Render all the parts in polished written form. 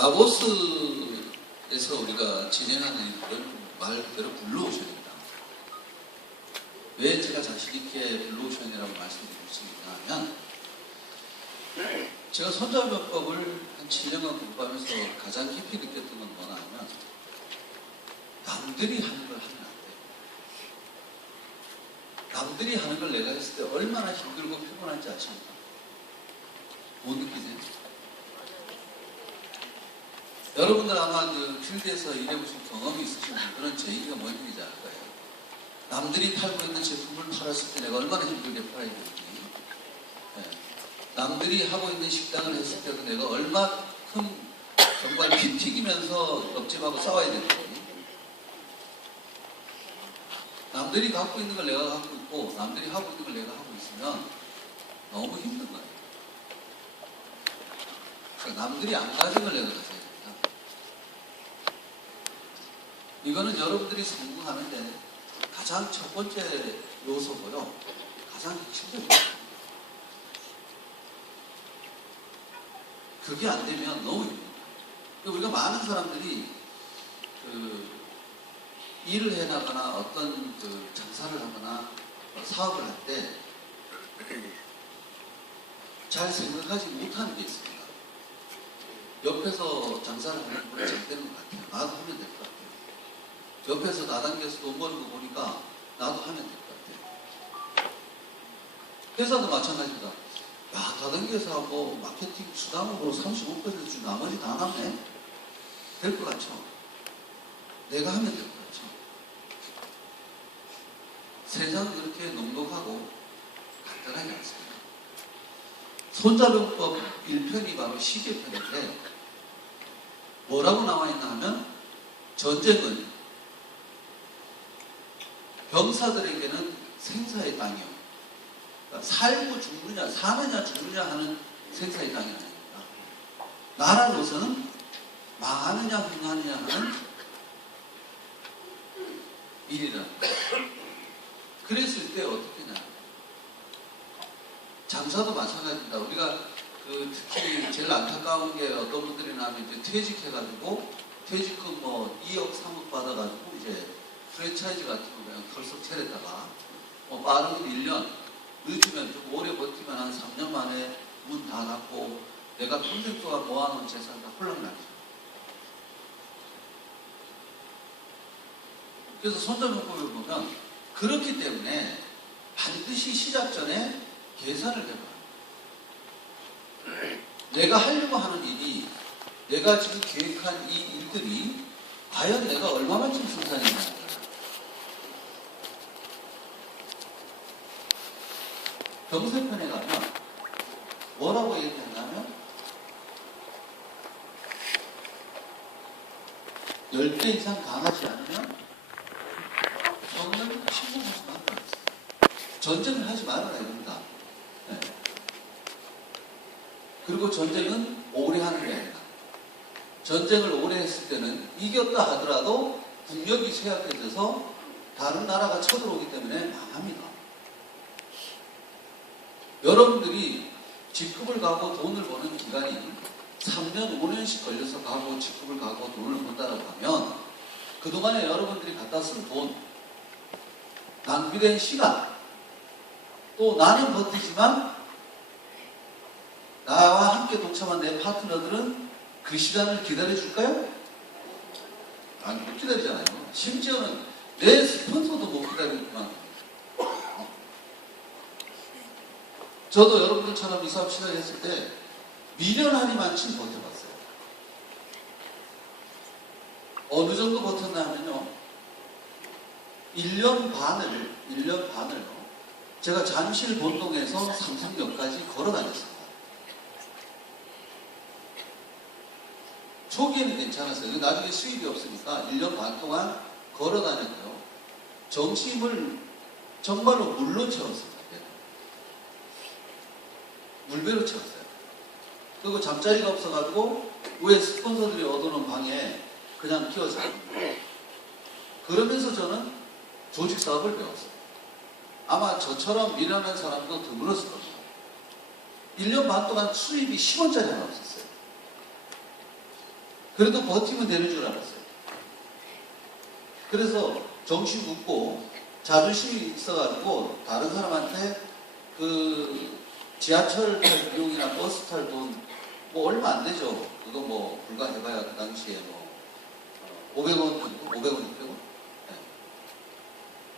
다보스에서 우리가 진행하는 일을 말 그대로 블루오션입니다. 왜 제가 자신있게 블루오션이라고 말씀드릴 수 있냐 하면, 제가 손자병법을 한 7년간 공부하면서 가장 깊이 느꼈던 건 뭐냐 하면, 남들이 하는 걸 하면 안 돼요. 남들이 하는 걸 내가 했을 때 얼마나 힘들고 피곤한지 아십니까? 못 느끼세요? 여러분들 아마 그 필드에서 일해보신 경험이 있으신 분들은 제 얘기가 뭔 얘기인지 알 거예요. 남들이 팔고 있는 제품을 팔았을 때 내가 얼마나 힘들게 팔아야 되는지, 남들이 하고 있는 식당을 했을 때도 내가 얼마큼 정말 피 튀기면서 옆집하고 싸워야 되는지, 남들이 갖고 있는 걸 내가 갖고 있고 남들이 하고 있는 걸 내가 하고 있으면 너무 힘든 거예요. 그러니까 남들이 안 가진 걸 내가 가져야 됩니다. 이거는 여러분들이 성공하는데 가장 첫 번째 요소고요. 가장 핵심적입니다. 그게 안 되면 너무 힘듭니다. 우리가 많은 사람들이 일을 해나가나 어떤 장사를 하거나 사업을 할 때 잘 생각하지 못하는 게 있습니다. 옆에서 장사를 하는 건 잘 되는 것 같아요. 나도 하면 될 것 같아요. 옆에서 나당겨서 돈 버는 거 보니까 나도 하면 될 것 같아요. 회사도 마찬가지입니다. 야, 다당겨서 하고 마케팅 수당으로 35% 준 나머지 다 남네? 될 것 같죠? 내가 하면 될 것 같죠? 세상은 그렇게 넉넉하고 간단하지 않습니다. 손자병법 1편이 바로 12편인데 뭐라고 나와 있나 하면, 전쟁은 병사들에게는 생사의 땅이요. 그러니까 살고 죽느냐, 사느냐 죽느냐 하는 생사의 땅이 아닙니다. 나라로서는 망하느냐 흥하느냐 하는 일이랍니다. 그랬을 때 어떻게 되냐? 장사도 마찬가지입니다. 우리가 특히 제일 안타까운 게 어떤 분들이 나면 이제 퇴직해가지고 퇴직금 뭐 2억 3억 받아가지고 이제 프랜차이즈 같은 거 그냥 털썩 차렸다가 뭐 빠르면 1년, 늦으면 좀 오래 버티면 한 3년 만에 문 다 닫고 내가 평생 동안 모아놓은 재산 다 홀랑나죠. 그래서 손자병법을 보면 그렇기 때문에 반드시 시작 전에 계산을 해봐요. 내가 하려고 하는 일이, 내가 지금 계획한 이 일들이 과연 내가 얼마만큼 생산했냐. 경세편에 가면 뭐라고 얘기했냐면 10배 이상 강하지 않으면 정을 침묵할 수가 없다. 전쟁을 하지 말아야 됩니다. 네. 그리고 전쟁은 오래 하는 게 아니라, 전쟁을 오래 했을 때는 이겼다 하더라도 국력이 쇠약해져서 다른 나라가 쳐들어오기 때문에 망합니다. 여러분들이 직급을 가고 돈을 버는 기간이 3년, 5년씩 걸려서 가고 직급을 가고 돈을 번다라고 하면 그동안에 여러분들이 갖다 쓴 돈, 낭비된 시간, 또 나는 버티지만 나와 함께 동참한 내 파트너들은 그 시간을 기다려줄까요? 아니, 못 기다리잖아요. 심지어는 내 스폰서도 못 기다리구만. 저도 여러분들처럼 이 사업 시작했을 때 미련하니만큼 버텨봤어요. 어느 정도 버텼나 하면요, 1년 반을 제가 잠실 본동에서 삼성역까지 걸어 다녔습니다. 초기에는 괜찮았어요. 나중에 수입이 없으니까 1년 반 동안 걸어 다녔고요. 점심을 정말로 물로 채웠습니다. 물배로 채웠어요. 그리고 잠자리가 없어가지고 위에 스폰서들이 얻어놓은 방에 그냥 끼워서 그러면서 저는 조직 사업을 배웠어요. 아마 저처럼 일하는 사람도 드물었을 겁니다. 1년 반 동안 수입이 10원짜리 하나 없었어요. 그래도 버티면 되는 줄 알았어요. 그래서 정신 굳고 자존심이 있어가지고 다른 사람한테 그 지하철 탈 비용이나 버스 탈 돈 뭐 얼마 안 되죠. 그거 뭐 불과 해봐야 그 당시에 뭐 500원, 500원, 600원? 네.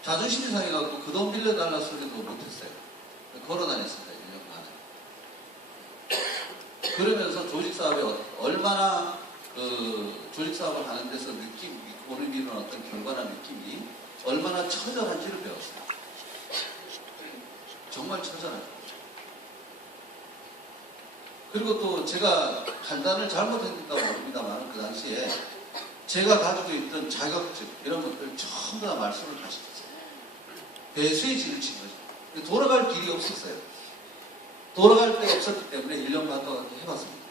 자존심이 상해갖고 그 돈 빌려달라 소리도 못했어요. 걸어 다녔습니다. 1년간. 그러면서 조직사업에 얼마나 그 조직사업을 하는 데서 오는 어떤 결과나 느낌이 얼마나 처절한지를 배웠어요. 정말 처절하죠. 그리고 또 제가 판단을 잘못했다고 모릅니다만 그 당시에 제가 가지고 있던 자격증 이런 것들 전부 다 말씀을 하셨어요. 배수의 진을 친 거죠. 돌아갈 길이 없었어요. 돌아갈 데가 없었기 때문에 1년 반 동안 해봤습니다.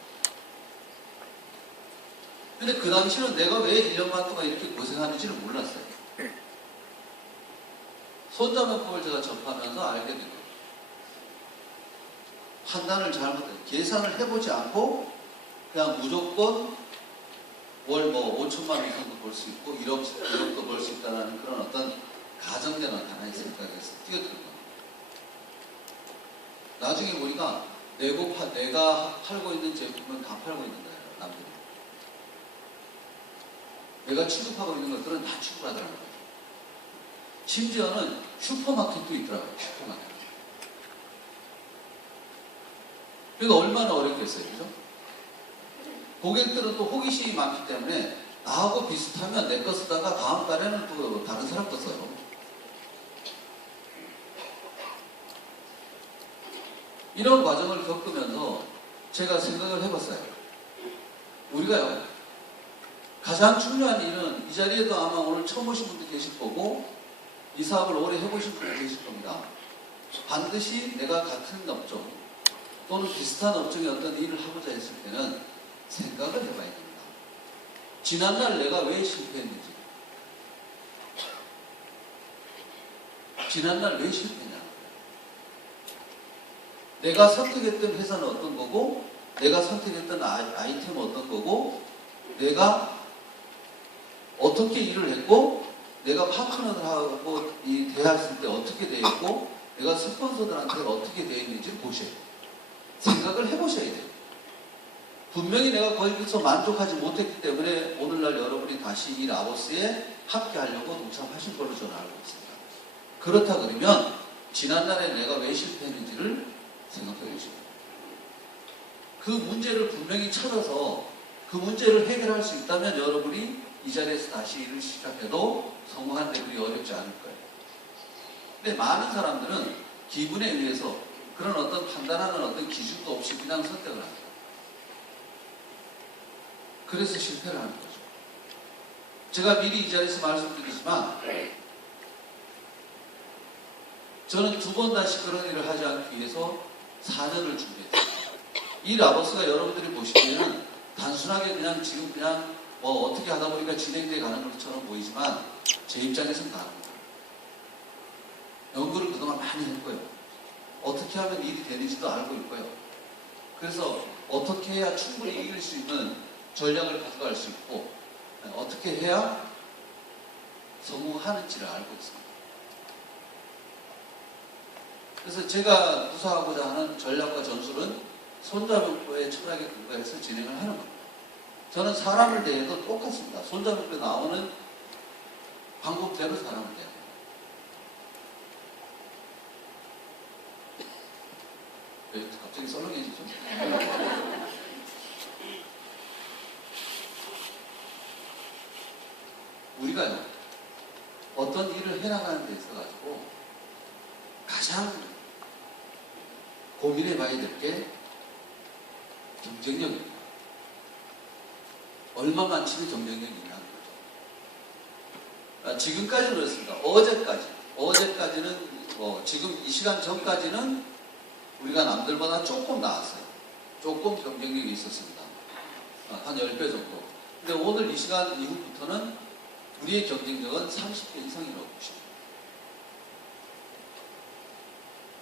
근데 그 당시는 내가 왜 1년 반 동안 이렇게 고생하는지를 몰랐어요. 손자병법을 제가 접하면서 알게 된 거예요. 판단을 잘못해요. 계산을 해보지 않고 그냥 무조건 월 뭐 5천만 원 이상도 벌 수 있고 1억도 벌 수 있다는 그런 어떤 가정된 하나의 생각에서 뛰어드는 겁니다. 나중에 보니까 내가 팔고 있는 제품은 다 팔고 있는 거예요. 남들이. 내가 취급하고 있는 것들은 다 취급하더라고요. 심지어는 슈퍼마켓도 있더라고요. 슈퍼마켓. 그러니까 얼마나 어렵겠어요. 그죠? 고객들은 또 호기심이 많기 때문에 나하고 비슷하면 내 거 쓰다가 다음 달에는 또 다른 사람 거 써요. 이런 과정을 겪으면서 제가 생각을 해봤어요. 우리가요, 가장 중요한 일은 이 자리에도 아마 오늘 처음 오신 분도 계실 거고 이 사업을 오래 해보신 분도 계실 겁니다. 반드시 내가 같은 업종 또는 비슷한 업종의 어떤 일을 하고자 했을 때는 생각을 해봐야 됩니다. 지난날 내가 왜 실패했는지, 지난날 왜 실패했냐, 내가 선택했던 회사는 어떤 거고, 내가 선택했던 아이템은 어떤 거고, 내가 어떻게 일을 했고, 내가 파트너들하고 대화했을 때 어떻게 대했고, 내가 스폰서들한테 어떻게 대했는지 보셔야 돼요. 생각을 해보셔야 돼요. 분명히 내가 거기서 만족하지 못했기 때문에 오늘날 여러분이 다시 이 라오스에 합격하려고 동참하신 걸로 저는 알고 있습니다. 그렇다 그러면 지난날에 내가 왜 실패했는지를 생각해 보시고 그 문제를 분명히 찾아서 그 문제를 해결할 수 있다면 여러분이 이 자리에서 다시 일을 시작해도 성공하는 데 그리 어렵지 않을 거예요. 근데 많은 사람들은 기분에 의해서 그런 어떤 판단하는 어떤 기준도 없이 그냥 선택을 합니다. 그래서 실패를 하는 거죠. 제가 미리 이 자리에서 말씀드리지만 저는 두 번 다시 그런 일을 하지 않기 위해서 4년을 준비했어요. 이 라보스가 여러분들이 보시기에는 단순하게 그냥 지금 그냥 뭐 어떻게 하다 보니까 진행돼 가는 것처럼 보이지만 제 입장에서는 다릅니다. 연구를 그동안 많이 했고요. 어떻게 하면 일이 되는지도 알고 있고요. 그래서 어떻게 해야 충분히 이길 수 있는 전략을 가져갈 수 있고 어떻게 해야 성공하는지를 알고 있습니다. 그래서 제가 구사하고자 하는 전략과 전술은 손자병법의 철학에 근거해서 진행을 하는 겁니다. 저는 사람을 대해도 똑같습니다. 손자병법에 나오는 방법대로 사람을 대합니다. 왜 갑자기 썰렁해지죠? 우리가요, 어떤 일을 해나가는 데 있어가지고 가장 고민해 봐야 될 게 경쟁력입니다. 얼마만큼의 경쟁력이 있냐는 거죠. 지금까지는 그렇습니다. 어제까지는 지금 이 시간 전까지는 우리가 남들보다 조금 나았어요. 조금 경쟁력이 있었습니다. 한 10배 정도. 근데 오늘 이 시간 이후부터는 우리의 경쟁력은 30배 이상이라고 보십니다.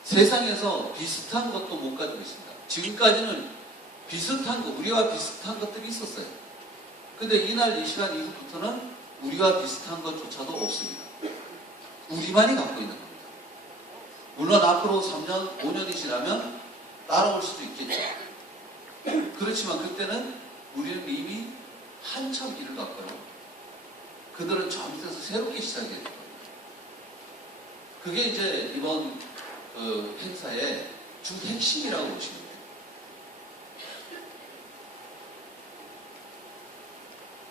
세상에서 비슷한 것도 못 가지고 있습니다. 지금까지는 비슷한 거, 우리와 비슷한 것들이 있었어요. 근데 이날 이 시간 이후부터는 우리가 비슷한 것조차도 없습니다. 우리만이 갖고 있는 겁니다. 물론 앞으로 3년, 5년이 지나면 따라올 수도 있겠죠. 그렇지만 그때는 우리는 이미 한참 길을 갔고요. 그들은 저 밑에서 새롭게 시작해야 될 겁니다. 그게 이제 이번 그 행사의 주 핵심이라고 보시면 돼요.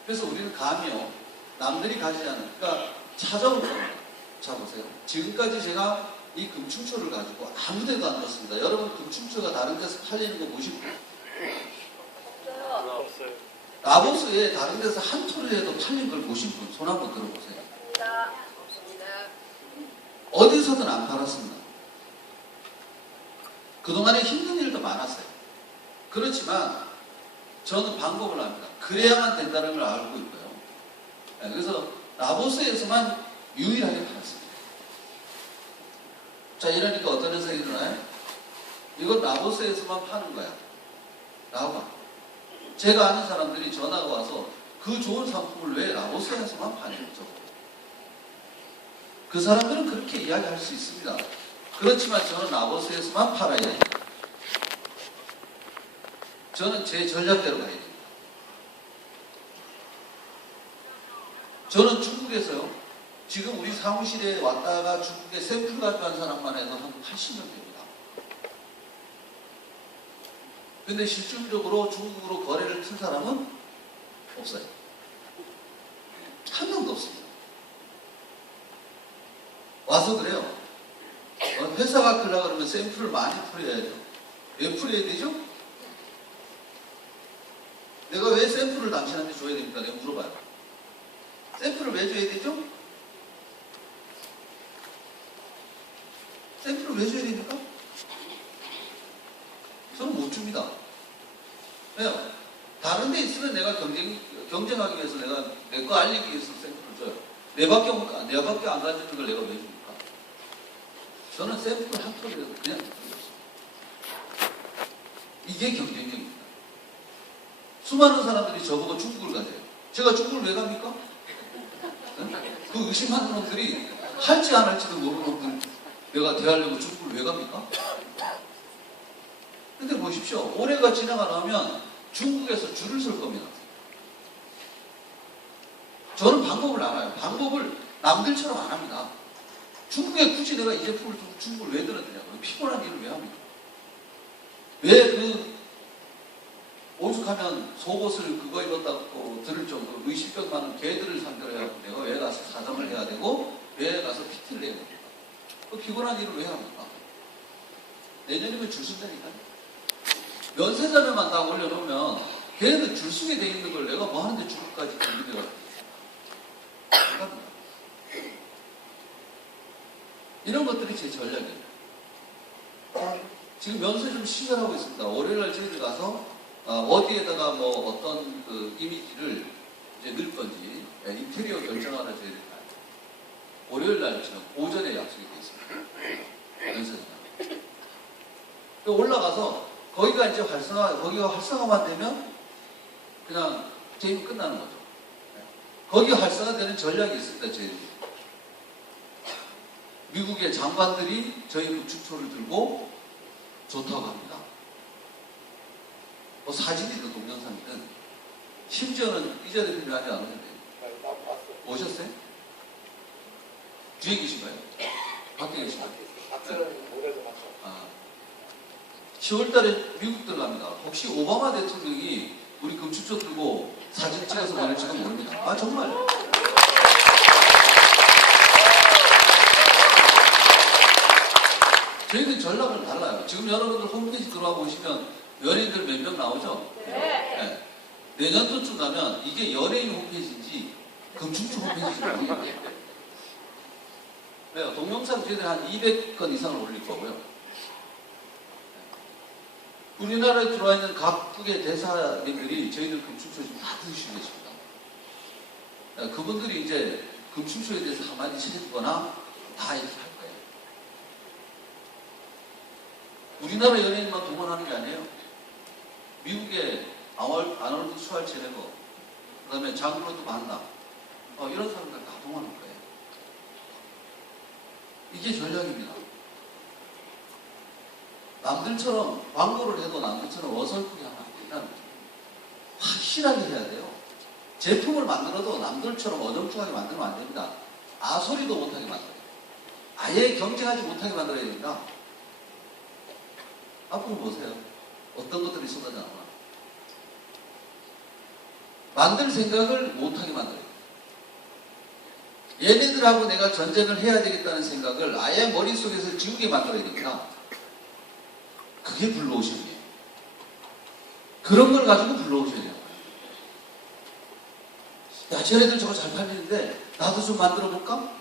그래서 우리는 감히요, 남들이 가지지 않은, 그러니까 찾아올 겁니다. 자, 보세요. 지금까지 제가 이 금충초를 가지고 아무 데도 안 넣었습니다. 여러분, 금충초가 다른 데서 팔리는 거 보시고. 없어요. 라보스에 다른 데서 한 톨이라도 팔린 걸 보신 분, 손 한번 들어보세요. 없습니다. 어디서든 안 팔았습니다. 그동안에 힘든 일도 많았어요. 그렇지만 저는 방법을 압니다. 그래야만 된다는 걸 알고 있고요. 그래서 라보스에서만 유일하게 팔았습니다. 자, 이러니까 어떤 현상이 일어나요? 이건 라보스에서만 파는 거야 라고. 제가 아는 사람들이 전화가 와서 그 좋은 상품을 왜 라보스에서만 파냐고. 그 사람들은 그렇게 이야기할 수 있습니다. 그렇지만 저는 라보스에서만 팔아야 됩니다. 저는 제 전략대로 가야 됩니다. 저는 중국에서요, 지금 우리 사무실에 왔다가 중국에 샘플 가져간 사람만 해도 한 80명 됩니다. 근데 실질적으로 중국으로 거래를 튼 사람은 없어요. 한 명도 없습니다. 와서 그래요. 회사가 크려고 그러면 샘플을 많이 풀어야죠. 왜 풀어야 되죠? 내가 왜 샘플을 당신한테 줘야 됩니까? 내가 물어봐요. 샘플을 왜 줘야 되죠? 샘플을 왜 줘야 됩니까? 저는 못 줍니다. 왜요? 다른 데 있으면 내가 경쟁하기 위해서 내가 내 거 알리기 위해서 샘플을 줘요. 내밖에 안 가지는 걸 내가 왜 줍니까? 저는 샘플 한 톨이라도 그냥 드리겠습니다. 이게 경쟁력입니다. 수많은 사람들이 저보고 중국을 가세요. 제가 중국을 왜 갑니까? 그 의심하는 놈들이 할지 안 할지도 모르는 놈들 내가 대하려고 중국을 왜 갑니까? 근데 보십시오. 올해가 지나가 나면 중국에서 줄을 설 겁니다. 저는 방법을 알아요. 방법을 남들처럼 안 합니다. 중국에 굳이 내가 이 제품을 두고 중국을 왜 들었느냐고. 피곤한 일을 왜 합니까? 왜 그 오죽하면 속옷을 그거 입었다고 들을 정도로 의식병 많은 개들을 상대로 해갖고 내가 왜 가서 사정을 해야 되고 왜 가서 PT를 내야 됩니까? 그 피곤한 일을 왜 합니까? 내년이면 줄 쓴다니까요. 면세점에만 딱 올려놓으면 걔네들 줄 서게 돼 있는 걸 내가 뭐 하는데 중국까지 견디내가 생각합니다. 이런 것들이 제 전략이에요. 지금 면세점 시전하고 있습니다. 월요일날 저희들 가서 어디에다가 뭐 어떤 그 이미지를 이제 넣을 건지 인테리어 결정하러 저희들 가요. 월요일날 지금 오전에 약속이 돼 있습니다. 면세점. 올라가서 거기가 이제 거기가 활성화만 되면 그냥 게임 끝나는 거죠. 거기가 활성화되는 전략이 있습니다. 저희들이. 미국의 장관들이 저희 금축초를 들고 좋다고 합니다. 뭐 사진이든 동영상이든 심지어는 이자 대표님 하지 않았는데 오셨어요? 뒤에 계신가요? 밖에 계신가요? 아, 10월달에 미국 들어갑니다. 혹시 오바마 대통령이 우리 금축초 들고 사진 찍어서 보낼지도 모릅니다. 아, 정말. 저희들 전략은 달라요. 지금 여러분들 홈페이지 들어와 보시면 연예인들 몇 명 나오죠? 네. 내년도쯤 가면 이게 연예인 홈페이지인지 금축초 홈페이지인지 모르겠어요. 왜요? 동영상 저희들 한 200건 이상을 올릴 거고요. 우리나라에 들어와 있는 각국의 대사님들이 저희들 금축초 지금 다 들으시고 계십니다. 그분들이 이제 금축초에 대해서 한마디씩 해주거나 다 이렇게 할 거예요. 우리나라 연예인만 동원하는 게 아니에요. 미국의 아놀드 슈왈체네거, 그 다음에 장로도 반납. 이런 사람들 다 동원할 거예요. 이게 전략입니다. 남들처럼 광고를 해도 남들처럼 어설프게 하면 안 된다는 거죠. 확실하게 해야 돼요. 제품을 만들어도 남들처럼 어정쩡하게 만들면 안 됩니다. 아소리도 못하게 만들어요. 아예 경쟁하지 못하게 만들어야 됩니다. 앞으로 보세요. 어떤 것들이 쏟아져 나오나. 만들 생각을 못하게 만들어요. 얘네들하고 내가 전쟁을 해야 되겠다는 생각을 아예 머릿속에서 지우게 만들어야 됩니다. 그게 블루오션이에요. 그런 걸 가지고 블루오션이에요. 야, 쟤네들 저거 잘 팔리는데 나도 좀 만들어 볼까?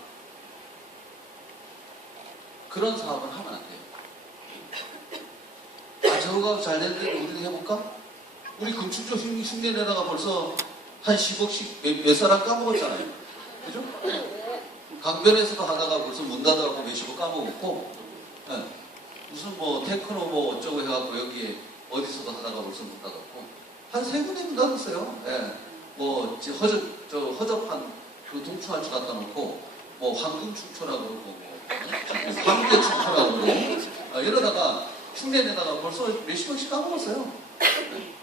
그런 사업을 하면 안 돼요. 아, 저거가 잘 되는데 우리도 해볼까? 우리 건축조 흉내내다가 벌써 한 10억씩 몇 사람 까먹었잖아요. 그죠? 강변에서도 하다가 벌써 문 닫아갖고 몇십억 까먹었고, 네. 무슨 뭐 테크노 뭐 어쩌고 해갖고 여기에 어디서도 하다가 벌써 문 닫았고, 한 세 군데 문 닫았어요. 네. 뭐 허접한 그 동충하초 갖다 놓고 뭐 황금충초라고 그러고 뭐 황대충초라고 그러고 이러다가 흉내내다가 벌써 몇십억씩 까먹었어요. 네.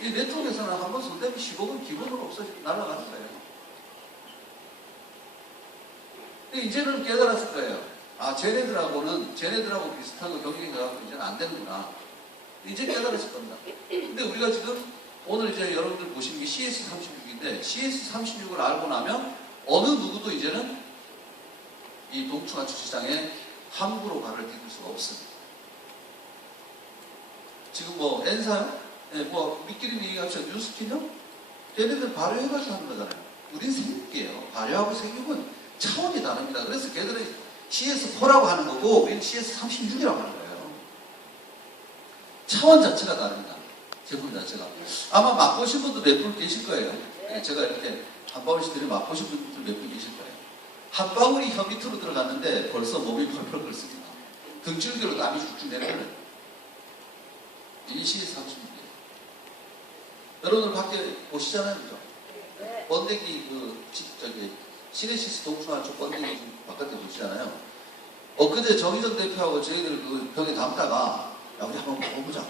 이 네트워크에서는 한번 손대면 10억은 기본으로 없어지고 날아가는 거예요. 근데 이제는 깨달았을 거예요. 아, 쟤네들하고 비슷한 거 경쟁해가지고 이제는 안 되는구나. 이제 깨달았을 겁니다. 근데 우리가 지금 오늘 이제 여러분들 보시는 게 CS36인데 CS36을 알고 나면 어느 누구도 이제는 이 동충하초 시장에 함부로 발을 디딜 수가 없습니다. 지금 뭐 N사요? 네, 뭐 우리끼리 얘기합시다. 뉴스킨요? 걔네들 발효해가지고 하는 거잖아요. 우린 생육이에요. 발효하고 생육은 차원이 다릅니다. 그래서 걔들은 CS4라고 하는 거고 우리는 CS36이라고 하는 거예요. 차원 자체가 다릅니다. 제품 자체가. 아마 맛보신 분도 몇 분 계실 거예요. 제가 이렇게 한 방울씩 들이 맛보신 분들 몇 분 계실 거예요. 한 방울이 혀 밑으로 들어갔는데 벌써 몸이 펄펄 끓습니다. 등줄기로 땀이 쭉쭉 내려가요. 이 CS36이에요. 여러분들 밖에 보시잖아요. 그죠? 번데기 시네시스 동충하초 번데기 바깥에 보시잖아요. 엊그제 정의전 대표하고 저희들 그 벽에 담다가 야, 우리 한번 먹어보자.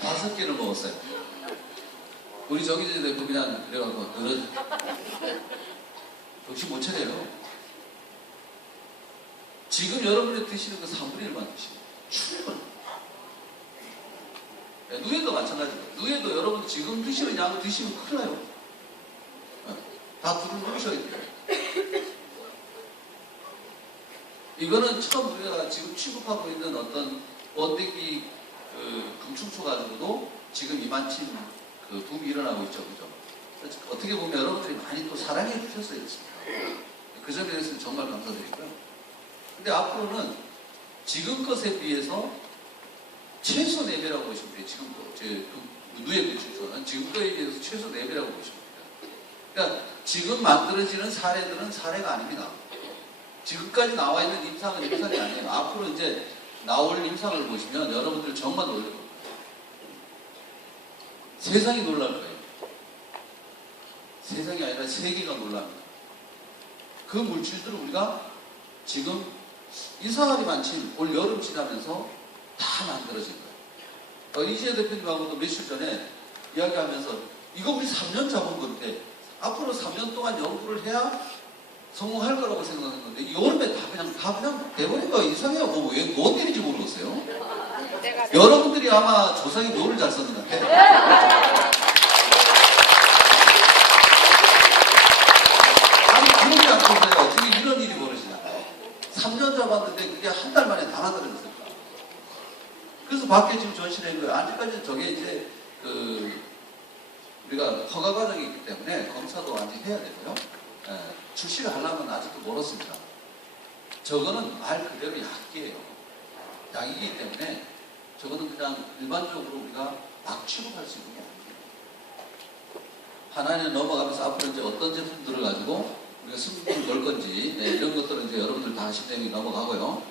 5개를 먹었어요. 우리 정의전 대표 그냥 그래가지고 정신 못 차려요. 지금 여러분이 드시는 그 3분의 1만 드시고 충분히. 네, 누에도 마찬가지예요. 누에도 여러분 지금 드시는 양을 드시면 큰일 나요. 네, 다 두를 누르셔야 돼요. 이거는 처음 우리가 지금 취급하고 있는 어떤 번데기 금충초 가지고도 지금 이만침 붐이 일어나고 있죠. 그죠? 어떻게 보면 여러분들이 많이 또 사랑해 주셨어야 됐습니다. 그 점에 대해서는 정말 감사드리고요. 근데 앞으로는 지금 것에 비해서 최소 4배라고 보시면 돼요. 지금도. 누에 금충초는 지금 거에 비해서 최소 4배라고 보시면 돼요. 그러니까 지금 만들어지는 사례들은 사례가 아닙니다. 지금까지 나와 있는 임상은 임상이 아니에요. 앞으로 이제 나올 임상을 보시면 여러분들 정말 놀랄 겁니다. 세상이 놀랄 거예요. 세상이 아니라 세계가 놀랍니다. 그 물질들을 우리가 지금 이상하리 마침 올 여름 지나면서 다 만들어진 거예요. 이재 대표님하고도 며칠 전에 이야기하면서 이거 우리 3년 잡은 건데 앞으로 3년 동안 연구를 해야 성공할 거라고 생각하는 건데 여름에 다 그냥 돼버린 거 이상해요. 뭔 일인지 모르겠어요. 여러분들이 아마 조상이 노를 잘 썼는 것 같아요. 아니 그런 게 않고 어떻게 이런 일이 벌어지냐. 3년 잡았는데 그게 한 달 만에 다 만들어졌을까. 그래서 밖에 지금 전시된 거예요. 아직까지 저게 이제 우리가 허가 과정이 있기 때문에 검사도 아직 해야 되고요. 출시를 하려면 아직도 멀었습니다. 저거는 말 그대로 약이에요. 약이기 때문에 저거는 그냥 일반적으로 우리가 막 취급할 수 있는 게 아니에요. 하나는 넘어가면서 앞으로 이제 어떤 제품들을 가지고 우리가 승부를 걸 건지 이런 것들은 이제 여러분들 다 심장이 넘어가고요.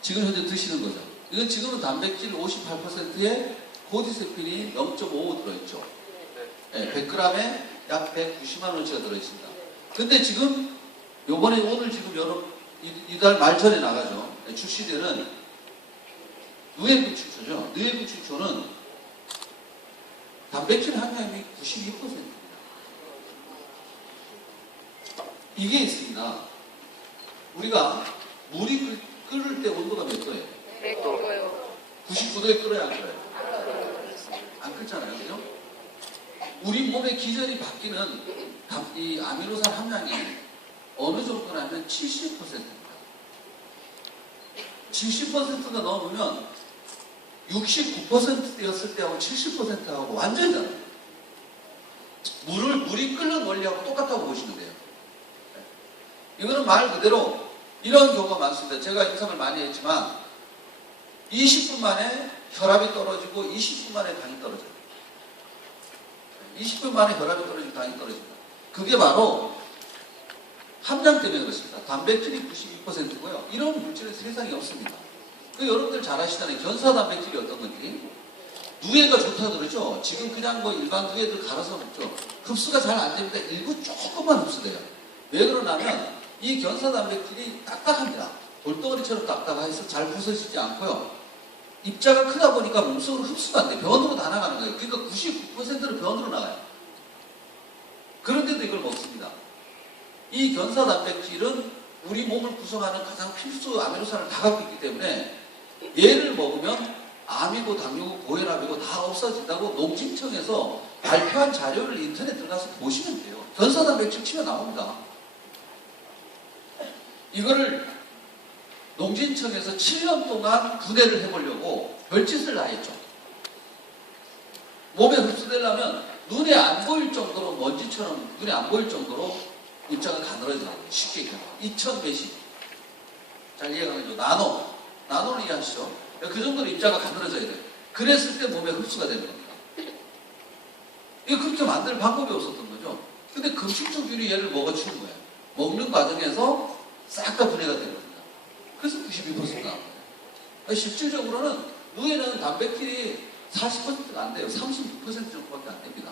지금 현재 드시는 거죠. 이건 지금은 단백질 58%에 코디세핀이 0.55 들어있죠. 네, 100g에 약 190만 원치가 들어있습니다. 근데 지금 요번에 오늘 지금 이달 말전에 나가죠. 네, 출시되는 누에군축초죠. 누에군축초는 단백질 함량이 92%입니다. 이게 있습니다. 우리가 물이 끓을 때 온도가 몇 도예요? 100도요. 99도에 끓어야 안 끓어요? 안 끓잖아요. 그죠? 우리 몸의 기전이 바뀌는 이 아미노산 함량이 어느 정도냐면 70%입니다. 70%가 넘으면 69%였을 때하고 70%하고 완전히 달라요. 물이 끓는 원리하고 똑같다고 보시면 돼요. 이거는 말 그대로 이런 경우가 많습니다. 제가 임상을 많이 했지만 20분 만에 혈압이 떨어지고 20분 만에 당이 떨어져요. 20분 만에 혈압이 떨어지고 당이 떨어집니다. 그게 바로 함량 때문에 그렇습니다. 단백질이 92%고요. 이런 물질은 세상에 없습니다. 여러분들 잘 아시잖아요. 견사 단백질이 어떤 건지. 누에가 좋다 그러죠. 지금 그냥 뭐 일반 누에들 갈아서 먹죠. 흡수가 잘 안 됩니다. 일부 조금만 흡수돼요. 왜 그러냐면 이 견사 단백질이 딱딱합니다. 돌덩어리처럼 딱딱해서 잘 부서지지 않고요. 입자가 크다 보니까 몸속으로 흡수가 안 돼. 변으로 다 나가는 거예요. 그러니까 99%는 변으로 나가요. 그런데도 이걸 먹습니다. 이 견사 단백질은 우리 몸을 구성하는 가장 필수 아미노산을 다 갖고 있기 때문에 얘를 먹으면 암이고 당뇨고 고혈압이고 다 없어진다고 농진청에서 발표한 자료를 인터넷 들어가서 보시면 돼요. 견사 단백질 치면 나옵니다. 이거를 농진청에서 7년 동안 분해를 해보려고 별짓을 다 했죠. 몸에 흡수되려면 눈에 안 보일 정도로 먼지처럼 눈에 안 보일 정도로 입자가 가늘어져요. 쉽게 얘기하면 2000배씩. 잘 이해가 되죠? 나노는 이해하시죠? 그 정도로 입자가 가늘어져야 돼요. 그랬을 때 몸에 흡수가 되는 겁니다. 이거 그렇게 만들 방법이 없었던 거죠. 근데 금식초균이 얘를 먹어치는 거예요. 먹는 과정에서 싹 다 분해가 되는 겁니다. 그래서 92%가 나온 거예요. 실질적으로는 누에는 단백질이 40%가 안 돼요. 36% 정도밖에 안 됩니다.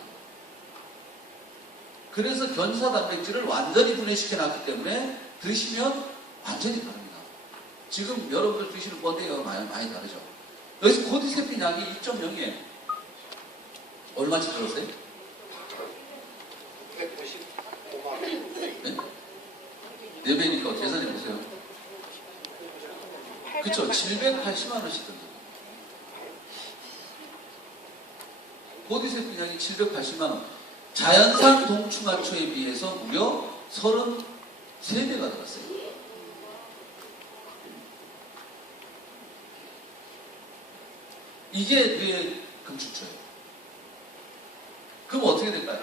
그래서 견사 단백질을 완전히 분해시켜 놨기 때문에 드시면 완전히 다릅니다. 지금 여러분들 드시는 번데기가 많이 다르죠. 여기서 코디세핀 양이 2.0이에요. 얼마치 들었어요? 195만 원. 네? 4배니까 계산해 보세요. 그쵸? 780만 원씩 든다. 코디세핀 양이 780만 원. 자연산 동충하초에 비해서 무려 33배가 들었어요. 이게 뇌의 금축초예요. 그럼 어떻게 될까요?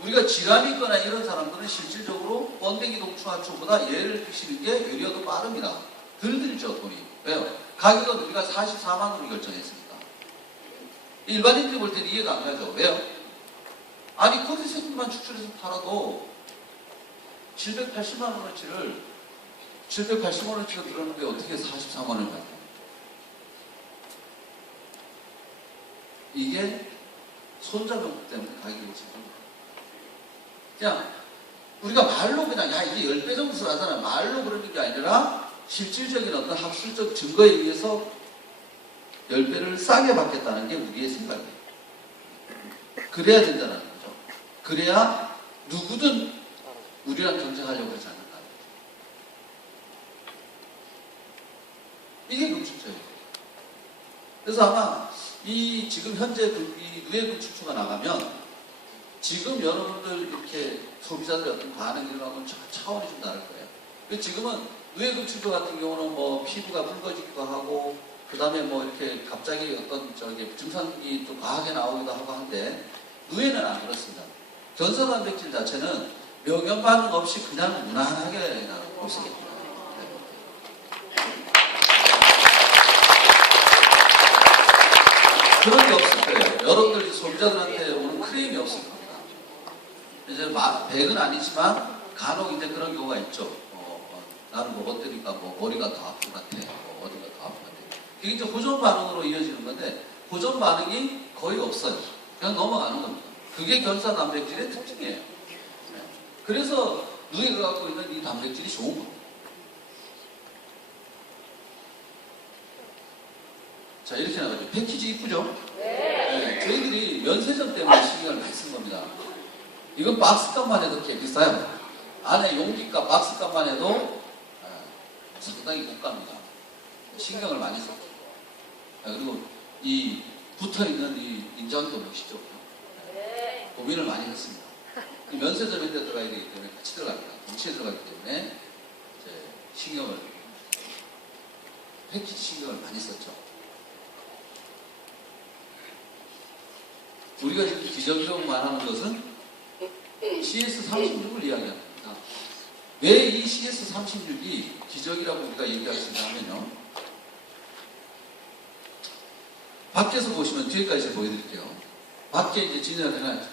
우리가 질환이 있거나 이런 사람들은 실질적으로 번데기 동충하초보다 얘를 드시는 게 오히려 더 빠릅니다. 덜 들죠, 돈이. 왜요? 가격은 우리가 44만 원을 결정했습니다. 일반인들이 볼 때는 이해가 안 가죠. 왜요? 아니 코디세핀만 추출해서 팔아도 780만 원어치를 780만 원어치가 들었는데 어떻게 44만 원을 받냐? 이게 손자병 때문에 가격이 오르는 그냥 우리가 말로 그냥 야 이게 10배 정도 쓰라잖아. 말로 그러는 게 아니라 실질적인 어떤 학술적 증거에 의해서 10배를 싸게 받겠다는 게 우리의 생각이에요. 그래야 된다는 거죠. 그래야 누구든 우리랑 경쟁하려고 하지 않을까. 이게 금축초예요. 그래서 아마 이 지금 현재 이 누에 금축초가 나가면 지금 여러분들 이렇게 소비자들의 어떤 반응이 일어나면 차원이 좀 다를 거예요. 지금은 누에 금축초 같은 경우는 뭐 피부가 붉어지기도 하고 그 다음에 뭐 이렇게 갑자기 어떤 증상이 좀 과하게 나오기도 하고 한데 누에는 안 그렇습니다. 견사 단백질 자체는 명령 반응 없이 그냥 무난하게 없습니다. 그런 게 없을 거예요. 여러분들 소비자들한테 오는 크레임이 없을 겁니다. 이제 100은 아니지만 간혹 이제 그런 경우가 있죠. 나는 먹었더니까 뭐 머리가 더 아픈 것 같아. 어디가 더 아픈 것 같아. 이게 이제 호전 반응으로 이어지는 건데 호전 반응이 거의 없어요. 그냥 넘어가는 겁니다. 그게 결사 단백질의 특징이에요. 네. 그래서 누에가 갖고 있는 이 단백질이 좋은 겁니다. 자, 이렇게 나가죠. 패키지 이쁘죠? 네. 저희들이 면세점 때문에 신경을 많이 쓴 겁니다. 이건 박스값만 해도 꽤 비싸요. 안에 용기값, 박스값만 해도 상당히 고가입니다. 신경을 많이 썼죠. 그리고 이 붙어있는 이 인장도 멋있죠. 고민을 많이 했습니다. 이 면세점에 들어가야 되기 때문에 같이 들어갑니다. 동시에 들어가기 때문에 이제 신경을, 패키지 신경을 많이 썼죠. 우리가 지금 기적이라고 말하는 것은 CS36을 이야기합니다. 왜 이 CS36이 기적이라고 우리가 얘기할 수 있냐면요. 밖에서 보시면 뒤에까지 보여드릴게요. 밖에 이제 진열을 해놨죠.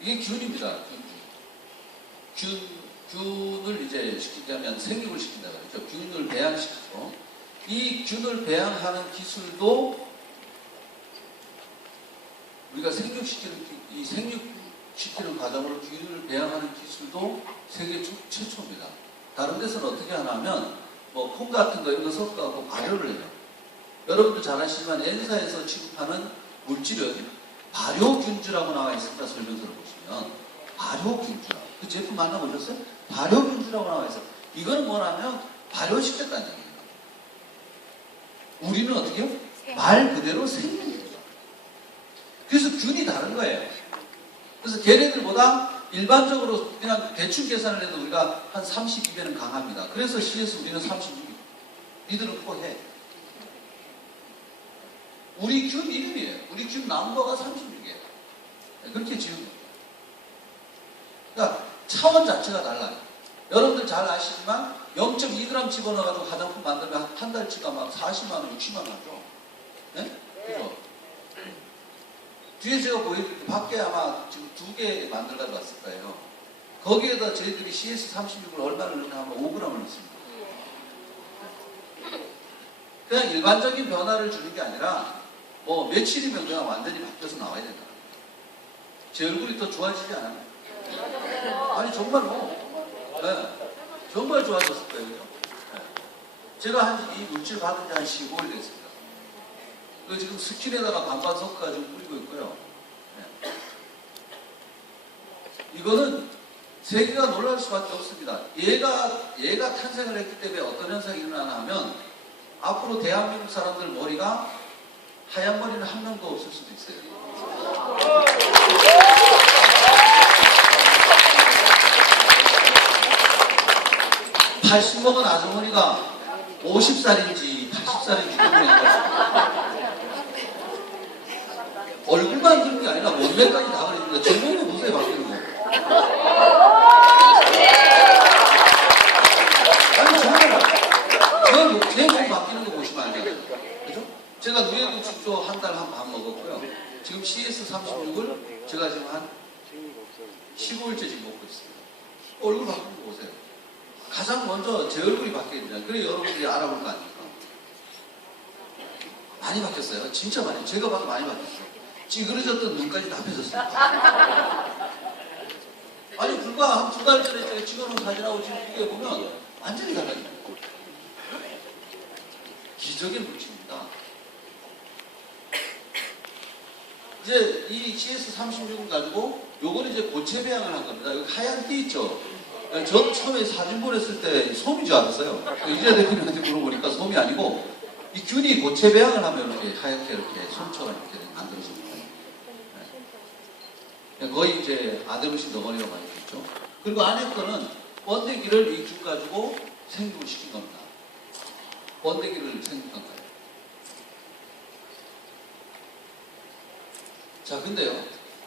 이게 균입니다. 균을 이제 시키자면 생육을 시킨다 그러죠. 균을 배양시키죠. 이 균을 배양하는 기술도 우리가 생육시키는 과정으로 균을 배양하는 기술도 세계 최초입니다. 다른 데서는 어떻게 하냐면 뭐 콩 같은 거 이런 거 섞어갖고 발효를 해요. 여러분도 잘 아시지만 N사에서 취급하는 물질은 발효균주라고 나와 있습니다. 설명서를 보시면 발효균주라고. 그 제품 만나보셨어요? 발효균주라고 나와 있어요. 이거는 뭐냐면 발효시켰다는 얘기예요. 우리는 어떻게 해요? 말 그대로 생육입니다. 그래서 균이 다른 거예요. 그래서 걔네들보다 일반적으로 그냥 대충 계산을 해도 우리가 한 32배는 강합니다. 그래서 CS 우리는 36이에요. 니들은 코 해. 우리 균 이름이에요. 우리 균 넘버가 36이에요. 그렇게 지은 겁니다. 그러니까 차원 자체가 달라요. 여러분들 잘 아시지만 0.2g 집어넣어가지고 화장품 만들면 한 달치가 막 40만원, 60만원 하죠. 네? 그죠? 뒤에 제가 보여드릴게요. 밖에 아마 지금 2개 만들어가지고 왔을 거예요. 거기에다 저희들이 CS36을 얼마를 넣냐 하면 5g을 넣습니다. 그냥 일반적인 변화를 주는 게 아니라 뭐 며칠이면 그냥 완전히 바뀌어서 나와야 된다. 제 얼굴이 더 좋아지지 않아요? 아니 정말로. 네. 정말 좋아졌을 거예요. 그죠? 네. 제가 이 물질 받은 지 한 15일 됐습니다. 그 지금 스킨에다가 반반 섞어가지고 뿌리고 있고요. 네. 이거는 세계가 놀랄 수밖에 없습니다. 얘가 탄생을 했기 때문에 어떤 현상이 일어나나 하면 앞으로 대한민국 사람들 머리가 하얀 머리는 한 명도 없을 수도 있어요. 80 먹은 아주머니가 50살인지 80살인지 얼굴만 그런 게 아니라 몸매까지 다 그러니까 제 몸도 무서워 바뀌는 거. 아니 정말 제 몸 바뀌는 거 보시면 안 돼요. 그죠? 제가 누에고 축조 한 달 한 반 먹었고요. 지금 CS36을 제가 지금 한 15일째 지금 먹고 있습니다. 얼굴 바뀌는 거 보세요. 가장 먼저 제 얼굴이 바뀌어야 됩니다. 그래 여러분들이 알아볼 거 아닙니까? 많이 바뀌었어요. 진짜 많이. 제가 봐도 많이 바뀌었어요. 찌그러졌던 눈까지 다 펴졌어요. 아니 불과 한 2달 전에 제가 찍어놓은 사진하고 지금 비교해보면 완전히 달라집니다. 기적의 물질입니다. 이제 이 CS36을 가지고 요거는 이제 고체 배양을 한 겁니다. 여기 하얀 띠 있죠? 저 처음에 사진 보냈을 때 솜인 줄 알았어요. 이재 대표님한테 물어보니까 솜이 아니고 이 균이 고체 배양을 하면 이렇게 하얗게 이렇게 솜처럼 이렇게 만들어집니다. 네. 거의 이제 아데노신 덩어리라고 많이 있죠. 그리고 안에 거는 번데기를 이 균 가지고 생육을 시킨 겁니다. 번데기를 생육한 거예요. 자, 근데요.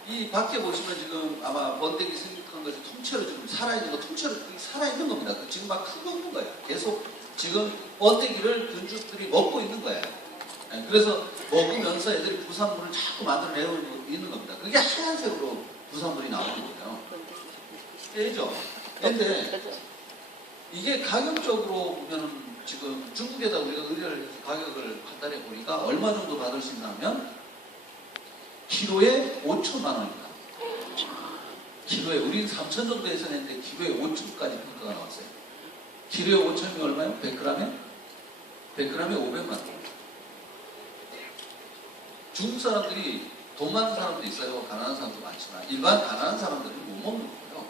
이 밖에 보시면 지금 아마 번데기 생육한 것이 통째로 지금 살아있는 거, 통째로 살아있는 겁니다. 지금 막 크고 있는 거예요. 계속 지금 번데기를 균주들이 먹고 있는 거예요. 네, 그래서 먹으면서 애들이 부산물을 자꾸 만들어내고 있는 겁니다. 그게 하얀색으로 부산물이 나오는 거예요. 알죠? 근데 이게 가격적으로 보면은 지금 중국에다 우리가 의뢰를 해서 가격을 갖다 달에 우리가 얼마 정도 받을 수 있냐면 키로에 5천만 원입니다. 키로에 우리는 3천 정도 예상했는데 키로에 5천까지 평가가 나왔어요. 키로에 5천이 얼마예요? 100g에? 100g에 500만 원. 중국 사람들이 돈 많은 사람도 있어요. 가난한 사람도 많지만 일반 가난한 사람들은 못 먹는 거예요.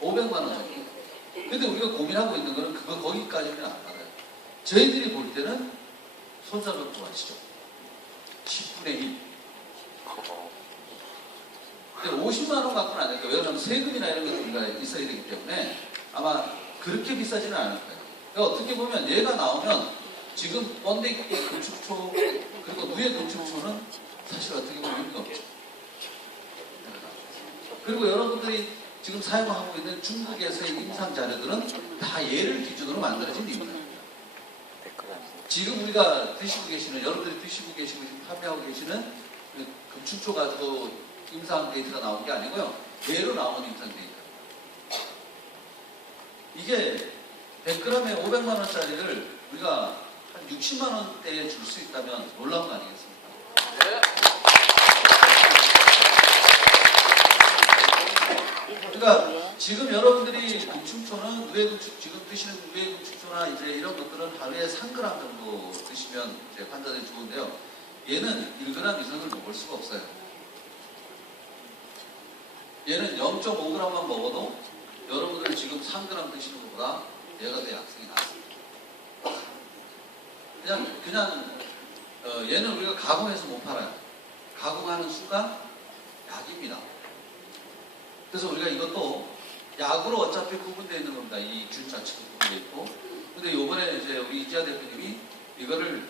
500만 원 정도. 근데 우리가 고민하고 있는 거는 그거 거기까지는 안 받아요. 저희들이 볼 때는 손사병도 아시죠? 10분의 1. 근데 50만 원 갖고는 안 될까요? 왜냐하면 세금이나 이런 것들이 있어야 되기 때문에 아마 그렇게 비싸지는 않을 거예요. 그러니까 어떻게 보면 얘가 나오면 지금 번데기 건축초 그리고 누에 건축초는 사실 어떻게 보면 의미가 없죠. 그리고 여러분들이 지금 사용하고 있는 중국에서의 임상 자료들은 다 얘를 기준으로 만들어진 입니다. 지금 우리가 드시고 계시는, 여러분들이 드시고 계시고 지금 판매하고 계시는 그 건축초 가지고 임상 데이터가 나온 게 아니고요. 얘로 나온 임상 데이터. 이게 100g에 500만 원짜리를 우리가 한 60만 원대에 줄 수 있다면 놀라운 거 아니겠습니까? 그러니까 지금 여러분들이 건축초는 지금 드시는 누에 건축초나 이제 이런 것들은 하루에 3g 정도 드시면 이제 환자들이 좋은데요. 얘는 1g 이상을 먹을 수가 없어요. 얘는 0.5g만 먹어도 여러분들 지금 3g 드시는 것보다 얘가 더 약성이 낮습니다. 그냥 얘는 우리가 가공해서 못 팔아요. 가공하는 순간 약입니다. 그래서 우리가 이것도 약으로 어차피 구분되어 있는 겁니다. 이 균 자체도 구분되어 있고. 근데 요번에 이제 우리 이지아 대표님이 이거를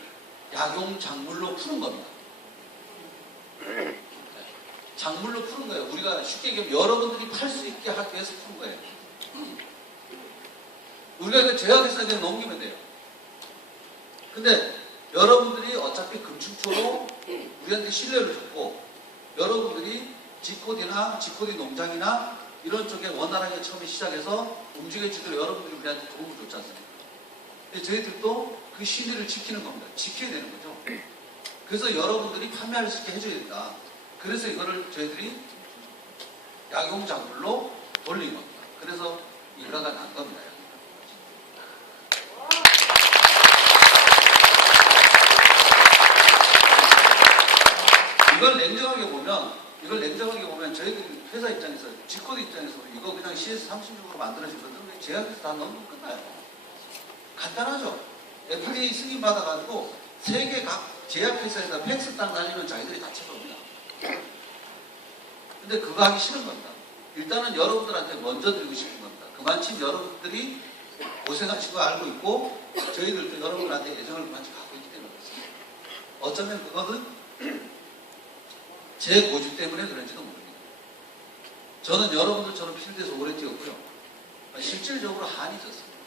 약용 작물로 푸는 겁니다. 작물로 푸는 거예요. 우리가 쉽게 얘기하면 여러분들이 팔 수 있게 하기 위해서 푸는 거예요. 우리가 이거 제약회사에 그냥 넘기면 돼요. 근데 여러분들이 어차피 건축초로 우리한테 신뢰를 줬고 여러분들이 지코디나 지코디 농장이나 이런 쪽에 원활하게 처음에 시작해서 움직여지도록 여러분들이 우리한테 도움을 줬지 않습니까? 근데 저희들도 그 신뢰를 지키는 겁니다. 지켜야 되는 거죠. 그래서 여러분들이 판매할 수 있게 해줘야 된다. 그래서 이거를 저희들이 약용작물로 돌린 겁니다. 그래서 인가가 난 겁니다. 이걸 냉정하게 보면 저희들 회사 입장에서 지코드 입장에서 이거 그냥 CS36으로 만들어진 것들은 제약에서 다 넣으면 끝나요. 간단하죠. FDA 승인 받아가지고 세계 각 제약회사에다 팩스 딱 날리면 자기들이 다 쳐줍니다. 근데 그거 하기 싫은 겁니다. 일단은 여러분들한테 먼저 드리고 싶은 겁니다. 그만큼 여러분들이 고생하신 거 알고 있고 저희들도 여러분들한테 애정을 그만큼 갖고 있기 때문에 그렇습니다. 어쩌면 그거는 제 고집 때문에 그런지도 모릅니다. 저는 여러분들처럼 필드에서 오래 뛰었고요. 실질적으로 한이 졌습니다.